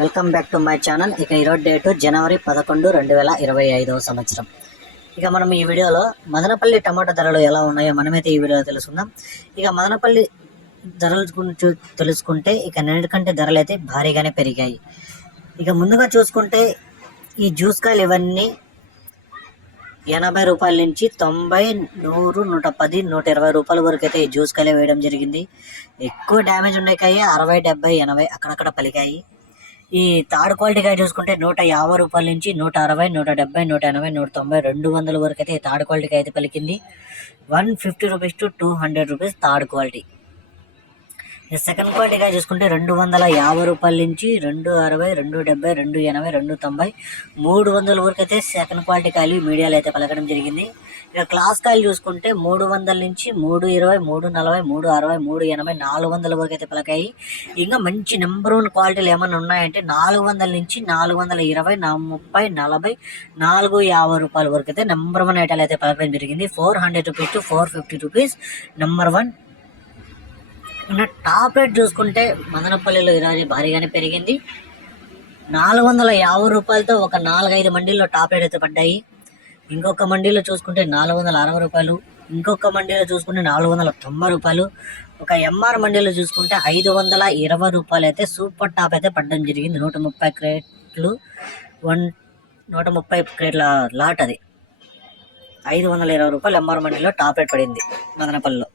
Welcome back to my channel. ఇక ఈరోజు date జనవరి పదకొండు రెండు వేల ఇరవై ఐదవ సంవత్సరం. ఇక మనం ఈ వీడియోలో మదనపల్లి టమాటా ధరలు ఎలా ఉన్నాయో మనమైతే ఈ వీడియోలో తెలుసుకుందాం. ఇక మదనపల్లి ధరల గురించి తెలుసుకుంటే ఇక నిన్నటికంటే ధరలు అయితే భారీగానే పెరిగాయి. ఇక ముందుగా చూసుకుంటే ఈ జ్యూస్ కాయలు ఇవన్నీ ఎనభై రూపాయల నుంచి తొంభై నూరు నూట పది నూట ఇరవై రూపాయల వరకు అయితే ఈ జ్యూస్ కాయలు వేయడం జరిగింది. ఎక్కువ డ్యామేజ్ ఉన్నాయి కాయ అరవై డెబ్బై ఎనభై అక్కడక్కడ పలికాయి. ఈ థర్డ్ క్వాలిటీ కాయ చూసుకుంటే నూట యాభై రూపాయల నుంచి నూట అరవై నూట డెబ్బై నూట ఎనభై నూట తొంభై రెండు వందల వరకు అయితే థర్డ్ క్వాలిటీకి అయితే పలికింది. One fifty rupees to two hundred rupees third quality. Second క్వాలిటీగా చూసుకుంటే రెండు వందల యాభై రూపాయల నుంచి రెండు అరవై రెండు డెబ్బై రెండు ఎనభై రెండు తొంభై మూడు వందల వరకు అయితే సెకండ్ క్వాలిటీ కాయలు మీడియాలో అయితే పలకడం జరిగింది. ఇక క్లాస్ కాయలు చూసుకుంటే మూడు వందల నుంచి మూడు ఇరవై మూడు నలభై మూడు అరవై మూడు ఎనభై నాలుగు వందల వరకు అయితే పలకాయి. ఇంకా మంచి నెంబర్ వన్ క్వాలిటీలు ఏమైనా ఉన్నాయంటే నాలుగు వందల నుంచి నాలుగు వందల ఇరవై ముప్పై నలభై నాలుగు యాభై రూపాయల వరకు అయితే నెంబర్ వన్ ఐటాలు అయితే పలకడం జరిగింది. Four hundred rupees to four fifty rupees number one ఇంకా టాప్ రేట్ చూసుకుంటే మదనపల్లిలో ఈరోజు భారీగానే పెరిగింది. నాలుగు వందల యాభై రూపాయలతో ఒక నాలుగైదు మండీల్లో టాప్ రేట్ అయితే పడ్డాయి. ఇంకొక మండీలో చూసుకుంటే నాలుగు వందల అరవై రూపాయలు ఇంకొక మండీలో చూసుకుంటే నాలుగు వందల తొంభై రూపాయలు ఒక ఎంఆర్ మండీలో చూసుకుంటే ఐదు వందల ఇరవై రూపాయలు అయితే సూపర్ టాప్ అయితే పడడం జరిగింది. నూట ముప్పై క్రేట్లు వన్ నూట ముప్పై క్రేట్ల లాట్ అది. ఐదు వందల ఇరవై రూపాయలు ఎంఆర్ మండీలో టాప్ రేట్ పడింది మదనపల్లిలో.